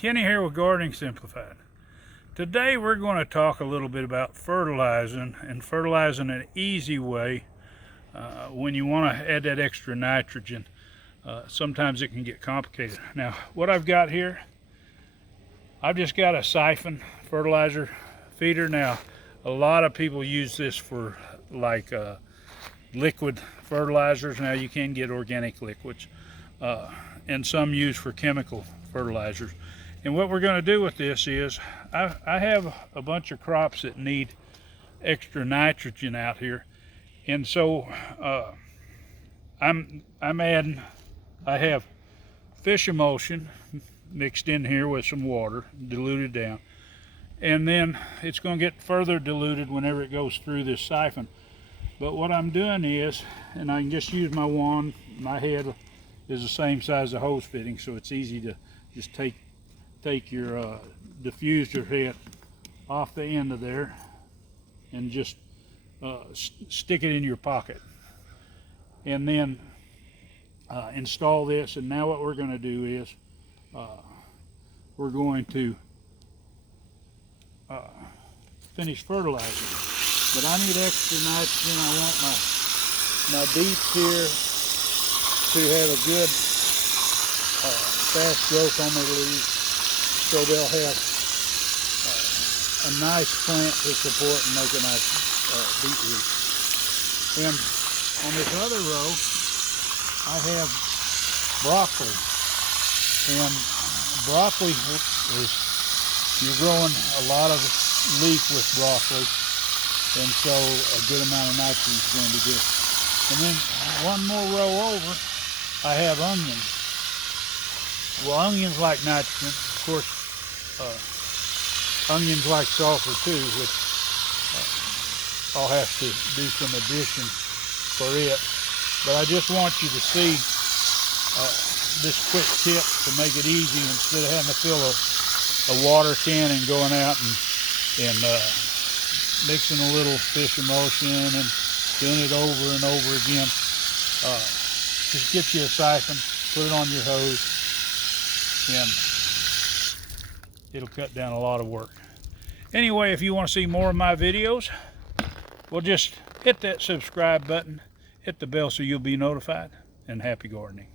Kenny here with Gardening Simplified. Today we're going to talk a little bit about fertilizing and fertilizing an easy way when you want to add that extra nitrogen. Sometimes it can get complicated. Now what I've got here, I've just got a siphon fertilizer feeder. Now a lot of people use this for like liquid fertilizers. Now you can get organic liquids and some used for chemical fertilizers. And what we're going to do with this is I have a bunch of crops that need extra nitrogen out here, and so I'm adding, I have fish emulsion mixed in here with some water, diluted down, and then it's going to get further diluted whenever it goes through this siphon. But what I'm doing is, and I can just use my wand, my head is the same size as the hose fitting, so it's easy to just take your diffuser head off the end of there and just stick it in your pocket, and then install this. And now what we're going to do is we're going to finish fertilizing. But I need extra nitrogen. I want my beets here to have a good fast growth on their leaves, so they'll have a nice plant to support and make a nice beet root. And on this other row, I have broccoli. And broccoli is, you're growing a lot of leaf with broccoli, and so a good amount of nitrogen is going to be good. And then one more row over, I have onions. Well, onions like nitrogen, of course. Onions like sulfur too, which I'll have to do some addition for it. But I just want you to see this quick tip to make it easy, instead of having to fill a water can and going out and mixing a little fish emulsion and doing it over and over again. Just get you a siphon, put it on your hose, and it'll cut down a lot of work. Anyway, if you want to see more of my videos, well, just hit that subscribe button, hit the bell so you'll be notified, and happy gardening.